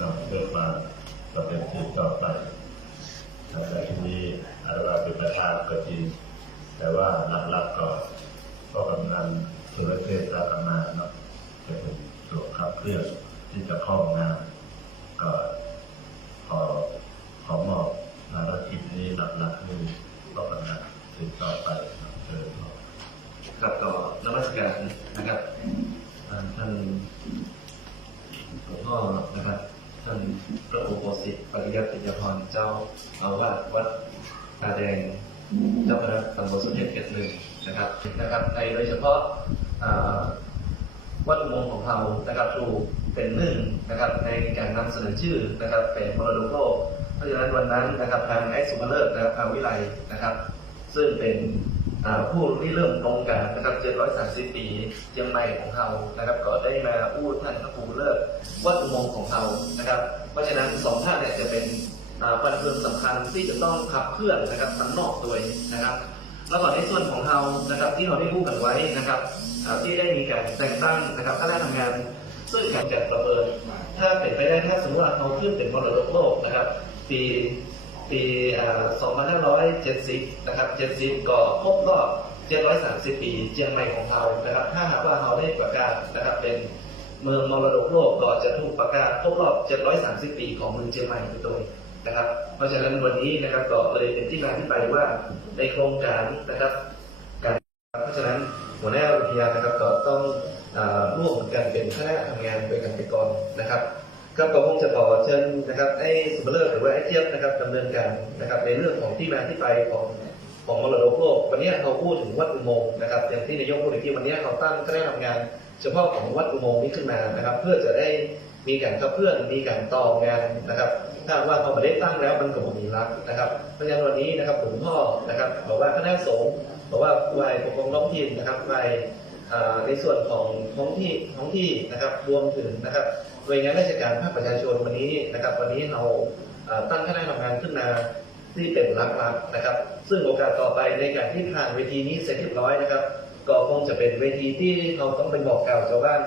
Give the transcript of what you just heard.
นำเพื่อมาก็เป็นที่ต่อไปแต่ที่นี้อาจจะเป็นประธานก็จริงแต่ว่าหลักๆก็กำนันสุรเทพตากำนันเนาะจะเป็นตัวขับเคลื่อนที่จะครอบงานก็ขอมอบภารกิจนี้หลักๆคือก็กำนันติดต่อไปครับก็นมัสการนะครับท่านหลวงพ่อนะครับท่านพระโอโปสิตปริยัติยพรเจ้าอาวาสวัดตาแดงเจ้าคณะตำบลสุเทพเขตหนึ่งนะครับในโดยเฉพาะวัดอุโมงค์ของเรานะครับถูกเป็นหนึ่งนะครับในการนำเสนอชื่อนะครับเป็นมรดกโลกเพราะฉะนั้นวันนั้นนะครับทางไอสุมาเลิศนะครับทางวิไลนะครับซึ่งเป็นผู้ที่เริ่มโครงการนะครับ730 ปีเชียงใหม่ของเรานะครับก็ได้มาอู้ท่านพระครูเลิศวัดอุโมงค์ของเรานะครับเพราะฉะนั้นสองท่านเนี่ยจะเป็นประเด็นสำคัญที่จะต้องขับเคลื่อนนะครับทั้งนอกโดยนะครับแล้วก็ในส่วนของเรานะครับที่เราได้พูดกันไว้นะครับที่ได้มีการแต่งตั้งนะครับคณะทำงานซึ่งการจัดประเมินถ้าเป็นไปได้ถ้าสมมติว่าเราขึ้นเป็นมรดกโลกนะครับปี2570นะครับ70ก็ครบรอบ730 ปีเชียงใหม่ของเรานะครับถ้าหากว่าเราได้ประกาศนะครับเป็นเมืองมรดกโลกก็จะถูกประกาศครบรอบ730 ปีของเมืองเชียงใหม่ไปด้วยนะครับเพราะฉะนั้นวันนี้นะครับก็เลยเป็นที่มาที่ไปว่าในโครงการนะครับเพราะฉะนั้นหัวหน้าวิทยานะครับก็ต้องร่วมกันเป็นคณะทำงานโดยกันไปก่อนนะครับก็คงจะขอเชิญนะครับไอ้สุภเลิศหรือว่าไอ้เจี๊ยบนะครับดำเนินการนะครับในเรื่องของที่มาที่ไปของมรดกโลกวันนี้เขาพูดถึงวัดอุโมงค์นะครับอย่างที่นายกพูดที่วันนี้เขาตั้งคณะทำงานเฉพาะของวัดอุโมงค์นี้ขึ้นมานะครับเพื่อจะได้มีการขับเคลื่อนมีการต่องานนะครับถ้าว่าเขาไม่ได้ตั้งแล้วมันก็ไม่มีรักนะครับเพราะฉะนั้นวันนี้นะครับหลวงพ่อนะครับบอกว่าคณะสงฆ์บอกว่าวัยปกครองท้องถิ่นนะครับวัยในส่วนของท้องที่นะครับรวมถึงนะครับหน่วยงานราชการภาคประชาชนวันนี้นะครับวันนี้เราตั้งคณะทำงานขึ้นมาที่เป็นหลักๆนะครับซึ่งโอกาสต่อไปในการที่ผ่านเวทีนี้เสร็จเรียบร้อยนะครับก็คงจะเป็นเวทีที่เราต้องเป็นบอกกล่าวชาวบ้าน